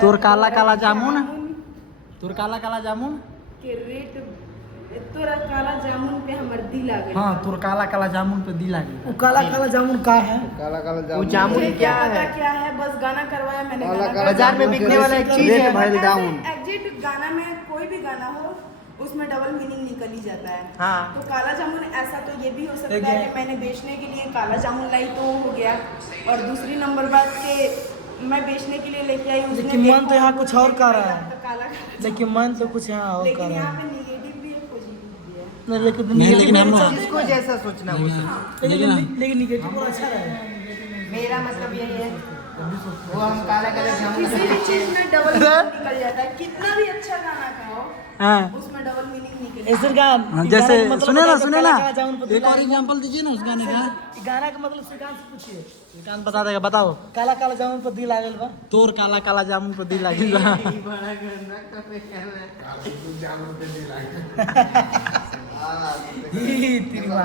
तोर काला काला जामुन, तोर काला काला जामुन के रेट तोरा काला जामुन पे हमर दिल आ गया। हाँ, तोर काला काला जामुन पे दिल आ गया। वो काला काला जामुन का है? काला काला वो जामुन जामुन मुझे क्या पता है? क्या है, बस गाना करवाया मैंने। काला गाना काला बाजार में बिकने वाला एक चीज है। भाई डाउन एग्जैक्ट गाना में कोई भी गाना हो उसमें डबल मीनिंग निकल ही जाता है। हाँ। तो काला जामुन ऐसा तो ये भी हो सकता है कि मैंने बेचने के लिए काला जामुन लाई तो हो गया, और दूसरी नंबर बात के मैं बेचने के लिए लेके आई उसने लेकिन मन तो देखा यहाँ कुछ और कर रहा है। तो काला लेकिन मन तो कुछ यहाँ और कर लेकिन रहा यहाँ है। पे नेगेटिव भी है, पॉजिटिव भी है। नहीं, लेकिन लेकिन हम लोग- जिसको जैसा सोचना वो सोचना। लेकिन निगेटिव बहुत अच्छा रहेगा। मेरा मतलब यही है, वो हम काला काला जामुन किसी भी चीज में डबल मीनिंग निकल जाता है, कितना भी अच्छा गाना गाओ हाँ, उसमें डबल मीनिंग निकल ऐसे जाता है। हाँ, जैसे सुने ना सुने ना, काला जामुन पे एक और एग्जांपल दीजिए ना उस गाने का। गाना का मतलब श्रीकांत से पूछिए। श्रीकांत बता देगा, बताओ। काला काला जामुन पर दिल आ गइल बा। तोर काला काला जामुन पे दिल आ गया। तेरी बात